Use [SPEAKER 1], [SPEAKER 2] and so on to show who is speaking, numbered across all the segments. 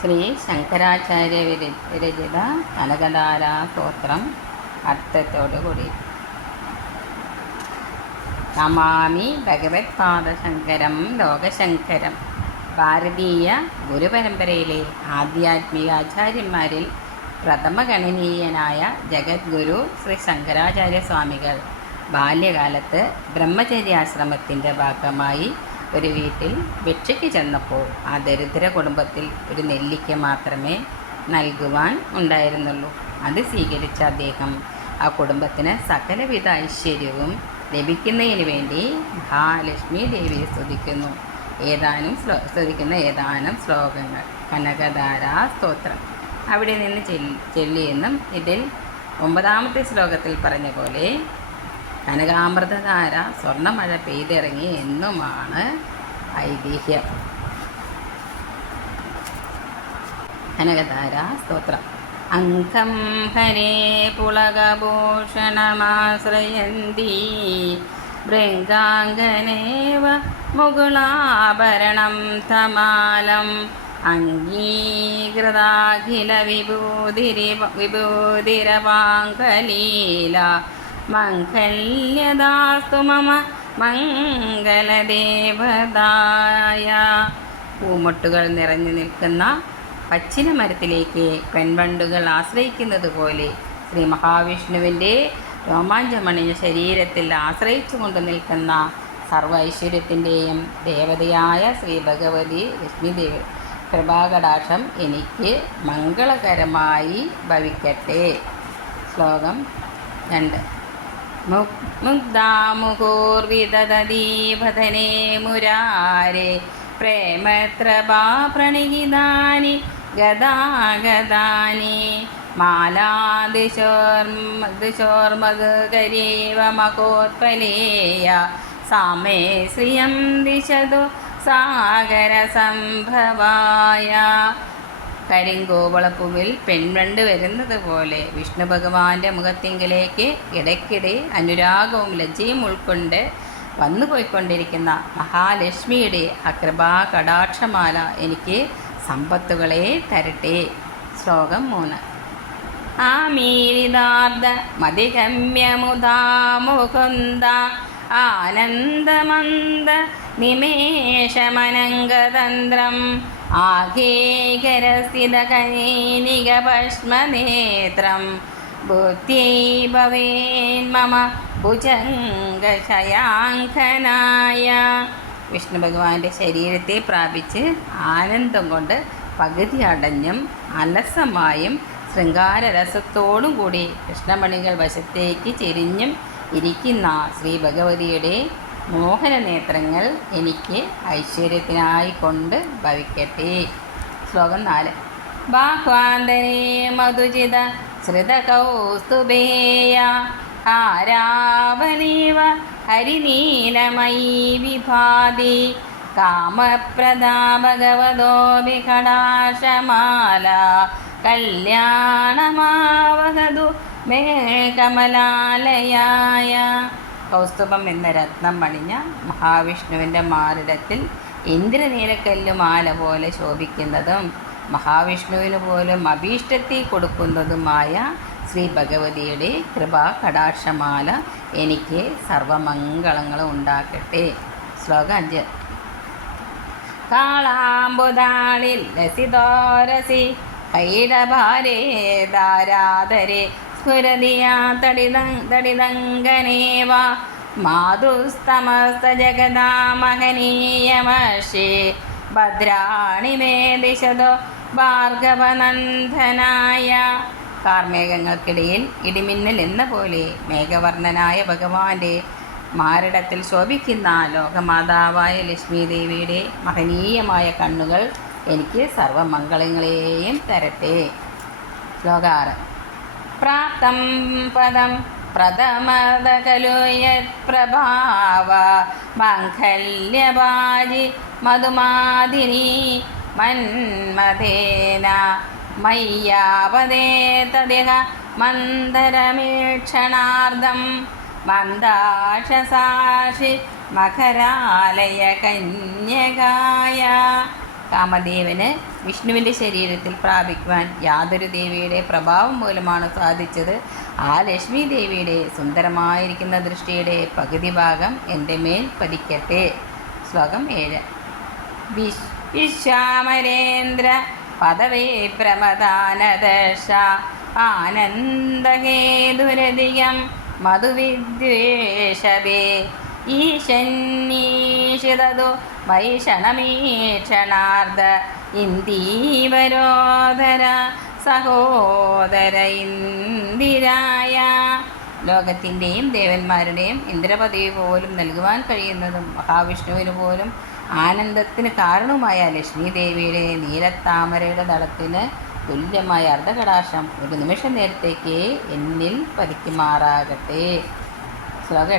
[SPEAKER 1] ശ്രീ ശങ്കരാചാര്യ വിര- വിരചിത കനകധാര സ്തോത്രം അർത്ഥത്തോടുകൂടി. നമാമി ഭഗവത് പാദശങ്കരം ലോകശങ്കരം. ഭാരതീയ ഗുരുപരമ്പരയിലെ ആധ്യാത്മികാചാര്യന്മാരിൽ പ്രഥമഗണനീയനായ ജഗദ്ഗുരു ശ്രീ ശങ്കരാചാര്യ സ്വാമികൾ ബാല്യകാലത്ത് ബ്രഹ്മചര്യാശ്രമത്തിന്റെ ഭാഗമായി ഒരു വീട്ടിൽ ഭിക്ഷയ്ക്ക് ചെന്നപ്പോൾ ആ ദരിദ്ര കുടുംബത്തിൽ ഒരു നെല്ലിക്ക മാത്രമേ നൽകുവാൻ ഉണ്ടായിരുന്നുള്ളൂ. അത് സ്വീകരിച്ച അദ്ദേഹം ആ കുടുംബത്തിന് സകലവിധ ഐശ്വര്യവും ലഭിക്കുന്നതിന് വേണ്ടി മഹാലക്ഷ്മി ദേവിയെ സ്തുതിക്കുന്നു. ഏതാനും ശ്ലോ സ്തുതിക്കുന്ന ഏതാനും ശ്ലോകങ്ങൾ. കനകധാരാ സ്തോത്രം. അവിടെ നിന്ന് ചെല്ലി ചെല്ലിയെന്നും ഇതിൽ ഒമ്പതാമത്തെ ശ്ലോകത്തിൽ പറഞ്ഞ പോലെ കനകാമൃതധാര സ്വർണമഴ പെയ്തിറങ്ങി എന്നുമാണ് ഐതിഹ്യം. കനകധാര സ്തോത്രം. അങ്കം ഹരേ പുളകഭൂഷണമാശ്രയന്തി ഭൃംഗാംഗനേവ മുകുളാഭരണം തമാലം അംഗീകൃതാഖില വിഭൂതിരി വിഭൂതിരവാങ്കലീല മംഗല്യദാസ്തു മമ മംഗളദേവതായ പൂമൊട്ടുകൾ നിറഞ്ഞു നിൽക്കുന്ന പച്ചില മരത്തിലേക്ക് പെൺവണ്ടുകൾ ആശ്രയിക്കുന്നത് പോലെ ശ്രീ മഹാവിഷ്ണുവിന്റെ രോമാഞ്ചമണിഞ്ഞ ശരീരത്തിൽ ആശ്രയിച്ചു കൊണ്ട് നിൽക്കുന്ന സർവൈശ്വര്യത്തിന്റെയും ദേവതയായ ശ്രീ ഭഗവതി ലക്ഷ്മിദേവി കൃപാകടാക്ഷം എനിക്ക് മംഗളകരമായി ഭവിക്കട്ടെ. ശ്ലോകം രണ്ട്. മുഗ്ധാമുഹൂർവിദതീവധനെ മുരാരെ പ്രേമത്രപാ പ്രണിഹിതാനി ഗതാഗതാനി മാലാദിശോർമദിശോർമകരീവ മകോത്പലേയ സാമേ ശ്രിയം ദിശതു സാഗര സംഭവായ. കരിങ്കോവളപ്പൂവിൽ പെൺവണ്ട് വരുന്നത് പോലെ വിഷ്ണു ഭഗവാന്റെ മുഖത്തിങ്കിലേക്ക് ഇടയ്ക്കിടെ അനുരാഗവും ലജ്ജയും ഉൾക്കൊണ്ട് വന്നു പോയിക്കൊണ്ടിരിക്കുന്ന മഹാലക്ഷ്മിയുടെ അകൃപാ കൃപാ കടാക്ഷമാല എനിക്ക് സമ്പത്തുകളെ തരട്ടെ. ശ്ലോകം മൂന്ന്. ആ ആമീരിതാർദ്ദ മതിഗമ്യമുദാമുകുന്ദ ആനന്ദമന്ദ നിമേഷമനംഗതന്ത്രം. ആഘേകരസ്ഥിതകനേനികഭസ്മനേത്രം ബുദ്ധ്യൈ ഭവേന്മമ ഭുജംഗശയാങ്കനായ വിഷ്ണു ഭഗവാന്റെ ശരീരത്തെ പ്രാപിച്ച് ആനന്ദം കൊണ്ട് പകുതി അടഞ്ഞും അലസമായും ശൃംഗാരരസത്തോടും കൂടി കൃഷ്ണമണികൾ വശത്തേക്ക് ചെരിഞ്ഞും ഇരിക്കുന്ന ശ്രീ ഭഗവതിയുടെ മോഹന നേത്രങ്ങൾ എനിക്ക് ഐശ്വര്യത്തിനായി കൊണ്ട് ഭവിക്കട്ടെ. ശ്ലോകം നാല്. ബാഹ്വാന്തരേ മധുചിത ശ്രുതകൗസ്തുഭേയ ഹാരാവനീവ ഹരിനീലമയീ വിഭാതി കാമപ്രദാ ഭഗവതോപി കടാശമാല കല്യാണമാവഹതു മേ കമലാലയായ കൗസ്തുഭം എന്ന രത്നം പണിഞ്ഞ മഹാവിഷ്ണുവിന്റെ മാറിടത്തിൽ ഇന്ദ്രനീലക്കല്ല് മാല പോലെ ശോഭിക്കുന്നതും മഹാവിഷ്ണുവിന് പോലും അഭീഷ്ടത്തെ കൊടുക്കുന്നതുമായ ശ്രീ ഭഗവതിയുടെ കൃപാ കടാക്ഷമാല എനിക്ക് സർവമംഗളങ്ങളും ഉണ്ടാക്കട്ടെ. ശ്ലോകം അഞ്ച്. കാളാമ്പുതാളിൽ ലസിതോരസി കൈടഭാരേ ധാരാധരെ സ്ഫുരതിയാ തടിത ഭദ്രാണി മേ ദിശതോ ഭാർഗവനന്ദനായ. കാർമേഘങ്ങൾക്കിടയിൽ ഇടിമിന്നൽ എന്ന പോലെ മേഘവർണനായ ഭഗവാന്റെ മാരടത്തിൽ ശോഭിക്കുന്ന ലോകമാതാവായ ലക്ഷ്മി ദേവിയുടെ മഹനീയമായ കണ്ണുകൾ എനിക്ക് സർവമംഗളങ്ങളെയും തരട്ടെ. ശ്ലോകാറ് പ്രാപ്തം പദം പ്രഥമത ഖലു യത്പ്രഭാവ മംഗല്യഭാജി മധുമാതിനി മന്മഥേന മയ്യാപദേ തദിഹ മന്ദരമീക്ഷണാർദ്ധം മന്ദാശസാക്ഷി മകരാലയ കന്യകായ കാമദേവന് വിഷ്ണുവിന്റെ ശരീരത്തിൽ പ്രാപിക്കുവാൻ യാതൊരു ദേവിയുടെ പ്രഭാവം മൂലമാണ് സാധിച്ചത്. ആ ലക്ഷ്മി ദേവിയുടെ സുന്ദരമായിരിക്കുന്ന ദൃഷ്ടിയുടെ പകുതി ഭാഗം എന്റെ മേൽ പതിക്കട്ടെ. ശ്ലോകം ഏഴ്. വിശ് വിശ്വാമരേന്ദ്ര പദവേ പ്രമദാനദശ ആനന്ദഹേതുരധികം മധുവിദ്വേഷവേ. ഈശന്നീഷിതതു വൈഷണമീക്ഷണാർദ്ധ ഇന്ദീവരോധര സഹോദര ഇന്ദിരായ. ലോകത്തിന്റെയും ദേവന്മാരുടെയും ഇന്ദ്രപദവി പോലും നൽകുവാൻ കഴിയുന്നതും മഹാവിഷ്ണുവിന് പോലും ആനന്ദത്തിന് കാരണവുമായ ലക്ഷ്മി ദേവിയുടെ നീലത്താമരയുടെ ദളത്തിന് തുല്യമായ അർദ്ധകടാശം ഒരു നിമിഷ നേരത്തേക്ക് എന്നിൽ പതിക്കുമാറാകട്ടെ. ശ്ലോകം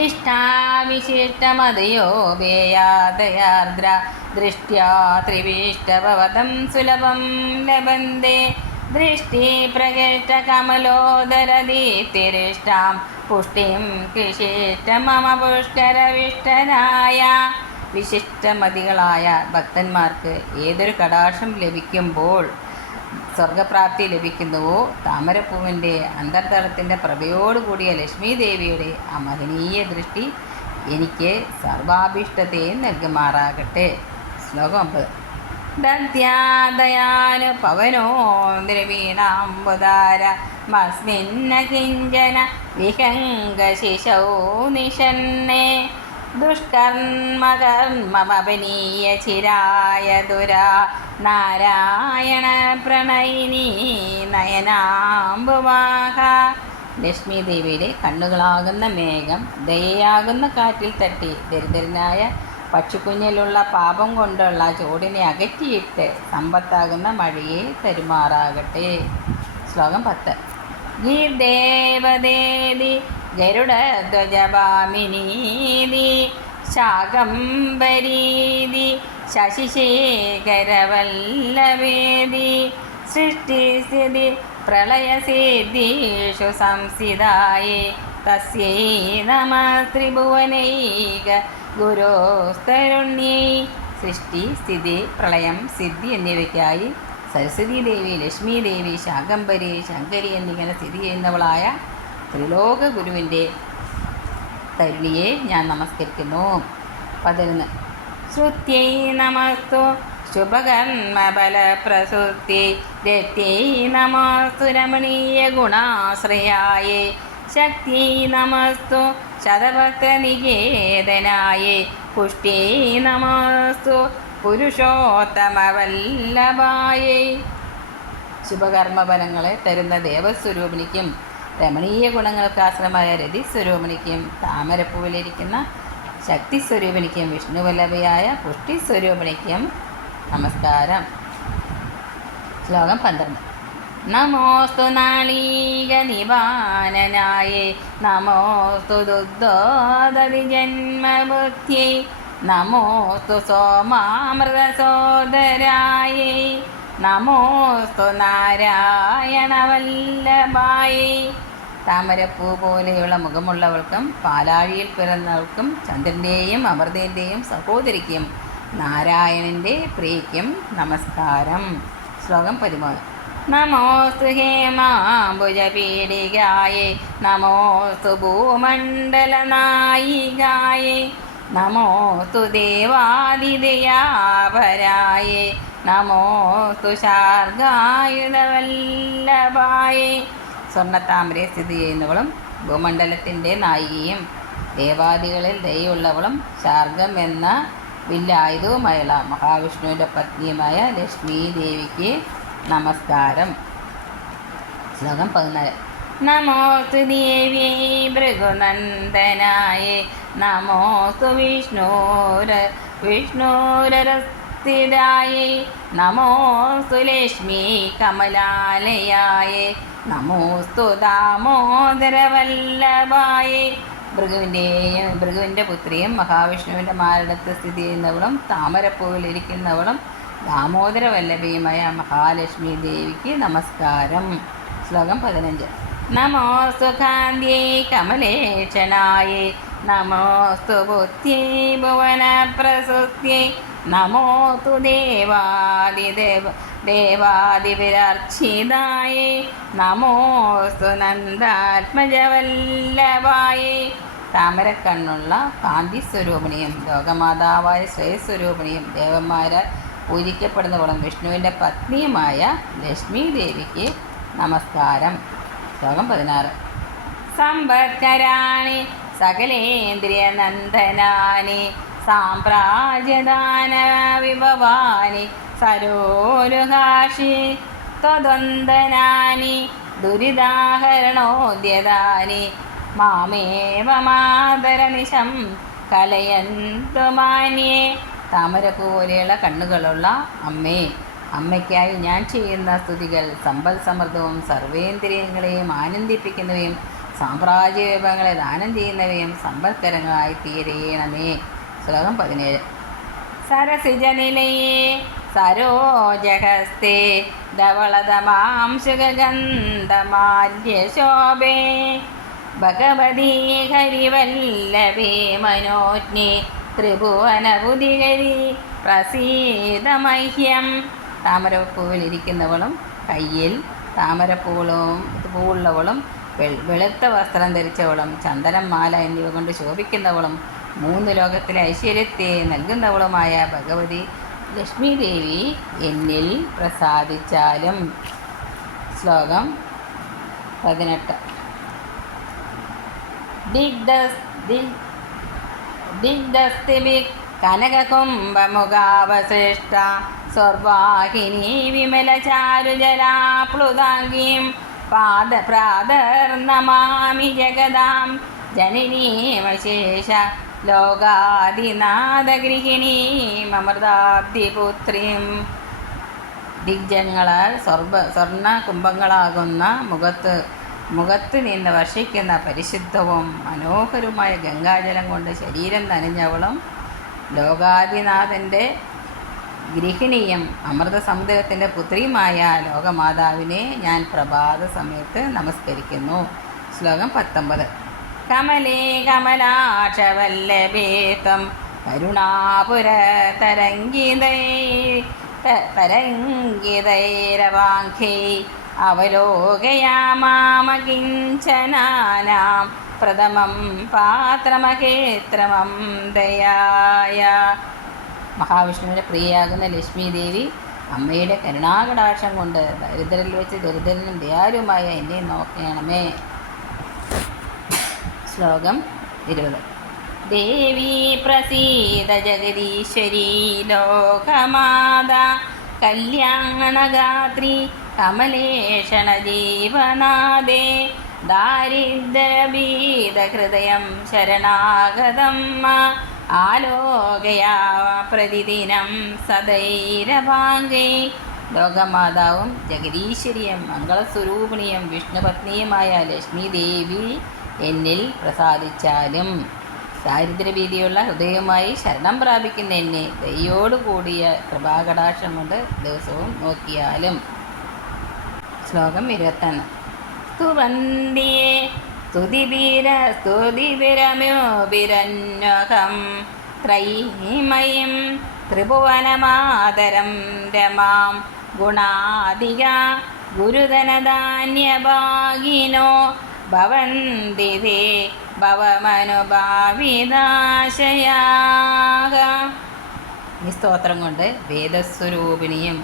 [SPEAKER 1] ഇഷ്ടാവിശിഷ്ടമതയോപേയാദയാർദ്ര ദൃഷ്ട്യാ ത്രിവിഷ്ടഭവതം സുലഭം ലഭന്തെ. ദൃഷ്ടി പ്രകൃഷ്ടകമലോദരദീപ്തിരിഷ്ടാം പുഷ്ടിം കൃഷിഷ്ട മമ പുഷ്കരവിഷ്ടനായ വിശിഷ്ടമതികളായ ഭക്തന്മാർക്ക് ഏതൊരു കടാക്ഷം ലഭിക്കുമ്പോൾ സ്വർഗപ്രാപ്തി ലഭിക്കുന്നുവോ താമരപ്പൂവിന്റെ അന്തർതലത്തിന്റെ പ്രഭയോടുകൂടിയ ലക്ഷ്മി ദേവിയുടെ ആ മഹനീയ ദൃഷ്ടി എനിക്ക് സർവാഭീഷ്ടത്തെയും നൽകുമാറാകട്ടെ. ശ്ലോകം ഒമ്പത്. ദദ്യാദയാനു പവനോ ദ്രവീണാംബുദാര മസ്മിന്ന കിഞ്ചന വിഹംഗശിശൗ നിഷണ്ണേ ദുഷ്കർമ്മകർമ്മപനീയ ചിരായ ദുരാ നാരായണ പ്രണയിനി നയനാംബുവാഹ. ലക്ഷ്മി ദേവിയുടെ കണ്ണുകളാകുന്ന മേഘം ദയയാകുന്ന കാറ്റിൽ തട്ടി ദരിദ്രനായ പക്ഷിക്കുഞ്ഞിലുള്ള പാപം കൊണ്ടുള്ള ചൂടിനെ അകറ്റിയിട്ട് സമ്പത്താകുന്ന മഴയെ തരുമാറാകട്ടെ. ശ്ലോകം പത്ത്. ഗീർദേവദേതി ഗരുഡധ്വജഭാമിനീതി ശാകംബരീതി ശശിശേഖരവല്ലവേദി സൃഷ്ടിസ്ഥിതി പ്രളയസിദ്ധീഷു സംസിതായി തസ്യൈ നമ ത്രിഭുവനൈക ഗുരോസ്തരുണ്യൈ. സൃഷ്ടി സ്ഥിതി പ്രളയം സിദ്ധി എന്നിവയ്ക്കായി സരസ്വതി ലക്ഷ്മീദേവി ലക്ഷ്മി ശാകംബരി ശങ്കരി എന്നിങ്ങനെ സ്ഥിതി ചെയ്യുന്നവളായ ത്രിലോക ഗുരുവിന്റെ തരുണിയെ ഞാൻ നമസ്കരിക്കുന്നു. പതിനൊന്ന്. ശ്രുത്യൈ നമസ്തു പ്രസൂത്തി രത്യൈ നമസ്തു രമണീയ ഗുണാശ്രയായേ. ശക്തി നമസ്തു ശതഭക്തനികേതനായേ. പുഷ്ടി നമസ്തു പുരുഷോത്തമവല്ലഭായേ. ശുഭകർമ്മഫലങ്ങളെ തരുന്ന ദേവസ്വരൂപിണിക്കും രമണീയ ഗുണങ്ങൾക്ക് ആശ്രമമായ രതിസ്വരൂപിണിക്കും താമരപ്പൂവിലിരിക്കുന്ന ശക്തിസ്വരൂപിണിക്കും വിഷ്ണുവല്ലഭയായ പുഷ്ടിസ്വരൂപിണിക്കും നമസ്കാരം. ശ്ലോകം പന്ത്രണ്ട്. നമോസ്തു നാളീക നിവാനനായേ നമോസ്തു ദുദ്ധോദതി ജന്മബുദ്ധി നമോസ്തു സോമാമൃതസോദരായേ. നമോസ്തു നാരായണവല്ലഭായേ. താമരപ്പൂ പോലെയുള്ള മുഖമുള്ളവൾക്കും പാലാഴിയിൽ പിറന്നവൾക്കും ചന്ദ്രന്റെയും അമൃതേന്റെയും സഹോദരിക്കും നാരായണന്റെ പ്രിയയ്ക്കും നമസ്കാരം. ശ്ലോകം പതിമൂന്ന്. നമോസ്തു ഹേമാംബുജപീഡികായേ നമോസ്തു ഭൂമണ്ഡലനായികായേ. നമോസ്തു ദേവാദിദയാപരായേ നമോസ്തു ശാർഗായുധവല്ലഭായേ. സ്വർണത്താമരെ സ്ഥിതി ചെയ്യുന്നവളും ഭൂമണ്ഡലത്തിന്റെ നായികയും ദേവാദികളിൽ ദയുള്ളവളും ശാർഗം എന്ന വില്ലായുധവുമായുള്ള മഹാവിഷ്ണുവിന്റെ പത്നിയുമായ ലക്ഷ്മി ദേവിക്ക് നമസ്കാരം. ശ്ലോകം പതിനാല്. നമോസ്തു ദേവി ഭൃഗുനന്ദനായേ നമോസ്തു വിഷ്ണുര വിഷ്ണുരസ്ഥിതായേ നമോസ്തു ലക്ഷ്മി കമലാലയായേ. നമോസ്തു ദാമോദരവല്ലഭായേ ഭൃഗുവിന്റെയും ഭൃഗുവിന്റെ പുത്രിയും മഹാവിഷ്ണുവിന്റെ മാരടത്ത് സ്ഥിതി ചെയ്യുന്നവളും താമരപ്പൂവിലിരിക്കുന്നവളും ദാമോദരവല്ലഭയുമായ മഹാലക്ഷ്മി ദേവിക്ക് നമസ്കാരം. ശ്ലോകം പതിനഞ്ച്. നമോസ്തു സുഖാന്ത്യേ കമലേക്ഷണായേ നമോസ്തു ഭുവന ഭുവനപ്രസുത്യൈ നമോ തു ദേവാദിദേവ ദേവാദിവിരർച്ചിതായേ നമോസ്തു നന്ദാത്മജവല്ലഭായേ. താമരക്കണ്ണുള്ള കാന്തി സ്വരൂപിണിയും ലോകമാതാവായ ശ്രേയസ്വരൂപിണിയും ദേവന്മാരാൽ പൂജിക്കപ്പെടുന്നവളും വിഷ്ണുവിന്റെ പത്നിയുമായ ലക്ഷ്മി ദേവിക്ക് നമസ്കാരം. ശ്ലോകം പതിനാറ്. സമ്പർക്കരാണി സകലേന്ദ്രിയ നന്ദനാനി സാമ്രാജ്യദാന വിഭവാനി സരോരുഹാഷി ത്വദ്വന്ദനാനി ദുരിതാഹരണോദ്യതാനി മാമേവ മാതരനിശം കലയന്തു മാന്യേ താമര പോലെയുള്ള കണ്ണുകളുള്ള അമ്മേ. അമ്മയ്ക്കായി ഞാൻ ചെയ്യുന്ന സ്തുതികൾ സമ്പൽ സമൃദ്ധവും സർവേന്ദ്രിയങ്ങളെയും ആനന്ദിപ്പിക്കുന്നവയും സാമ്രാജ്യ വിഭവങ്ങളെ ദാനം ചെയ്യുന്നവയും സമ്പൽക്കരങ്ങളായി തീരേണമേ. ശ്ലോകം പതിനേഴ്. സരസിജനിലയേ സരോജഹസ്തേ ധവളതമാംശുഗന്ധമാല്യശോഭേ ഭഗവതീ ഹരിവല്ലഭേ മനോജ്ഞേ ത്രിഭുവനബുധികരി പ്രസീതമഹ്യം താമരപ്പൂവിലിരിക്കുന്നവളും കയ്യിൽ താമരപ്പൂളും പൂവുള്ളവളും വെളുത്ത വസ്ത്രം ധരിച്ചവളും ചന്ദനം മാല എന്നിവ കൊണ്ട് ശോഭിക്കുന്നവളും മൂന്ന് ലോകത്തിലെ ഐശ്വര്യത്തെ നൽകുന്നവളുമായ ഭഗവതി ലക്ഷ്മി ദേവി എന്നിൽ പ്രസാദിച്ചാലും. ശ്ലോകം പതിനെട്ട്. ദിഗ്ദസ് ദിഗ് ദിഗ്ധസ്തിഭി കനകകുംഭമുഖാവശിഷ്ട സ്വർവാഹിനി വിമലചാരുജലാപ്ലുതാംഗീം പാദ പ്രാതർനമാമി ജഗദാം ജനനീമശേഷ ലോകാദിനാഥഗൃഹിണീമൃതാബ്ദിപുത്രീം ദിഗ്ജങ്ങളാൽ സ്വർവ സ്വർണ കുംഭങ്ങളാകുന്ന മുഖത്ത് മുഖത്ത് നിന്ന് വർഷിക്കുന്ന പരിശുദ്ധവും മനോഹരവുമായ ഗംഗാജലം കൊണ്ട് ശരീരം നനഞ്ഞവളും ലോകാദിനാഥന്റെ ഗൃഹിണിയും അമൃത സമുദ്രത്തിന്റെ പുത്രിയുമായ ലോകമാതാവിനെ ഞാൻ പ്രഭാത സമയത്ത് നമസ്കരിക്കുന്നു. ശ്ലോകം പത്തൊമ്പത്. കമലേ കമലാക്ഷവല്ലഭേത്തം കരുണാപുര തരംഗിതൈ തരംഗിതൈരവാഖ്യൈ അവലോകയാമാമകിഞ്ചനാനാം പ്രഥമം പാത്രമകേത്രമം ദയായ മഹാവിഷ്ണുവിന്റെ പ്രിയയാകുന്ന ലക്ഷ്മി ദേവി അമ്മയുടെ കരുണാകടാക്ഷം കൊണ്ട് ദരിദ്രരിൽ വെച്ച് ദരിദ്രനും ദയാലുമായ എന്നെ നോക്കണമേ. ശ്ലോകം ഇരുപത്. ദേവി പ്രസീത ജഗദീശ്വരി ലോകമാത കല്യാണഗാത്രി കമലേഷണ ജീവനാദേ ദാരിദ്ര്യഭീതഹൃദയം ശരണാഗതം ആലോകയാ പ്രതിദിനം സദൈരഭാംഗേ. ലോകമാതാവും ജഗദീശ്വരിയും മംഗളസ്വരൂപിണിയും വിഷ്ണുപത്നിയുമായ ലക്ഷ്മി ദേവി എന്നിൽ പ്രസാദിച്ചാലും ദാരിദ്ര്യഭീതിയുള്ള ഹൃദയവുമായി ശരണം പ്രാപിക്കുന്ന എന്നെ ദയ്യോടുകൂടിയ കൃപാകടാക്ഷം കൊണ്ട് ദിവസവും നോക്കിയാലും. ശ്ലോകം ഇരുപത്തൊന്ന്. സ്തുവന്തിയെ സ്തുതിബീര സ്തുതിബിരമ്യോബിരന്വകം ത്രൈമയും ത്രിഭുവനമാതരം രമാം. ഗുണാധിക ഗുരുധനധാന്യഭാഗിനോ ഭവന്തി തേ ഈ സ്തോത്രം കൊണ്ട് വേദസ്വരൂപിണിയും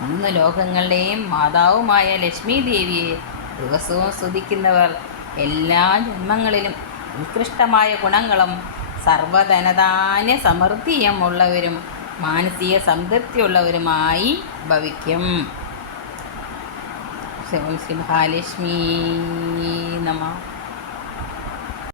[SPEAKER 1] മൂന്ന് ലോകങ്ങളുടെയും മാതാവുമായ ലക്ഷ്മി ദേവിയെ ദിവസവും സ്തുതിക്കുന്നവർ എല്ലാ ജന്മങ്ങളിലും ഉത്കൃഷ്ടമായ ഗുണങ്ങളും സർവധനധാന്യ സമൃദ്ധിയും ഉള്ളവരും മാനസിക സംതൃപ്തിയുള്ളവരുമായി ഭവിക്കും. ശിവ ശിവഹാലക്ഷ്മി നമ.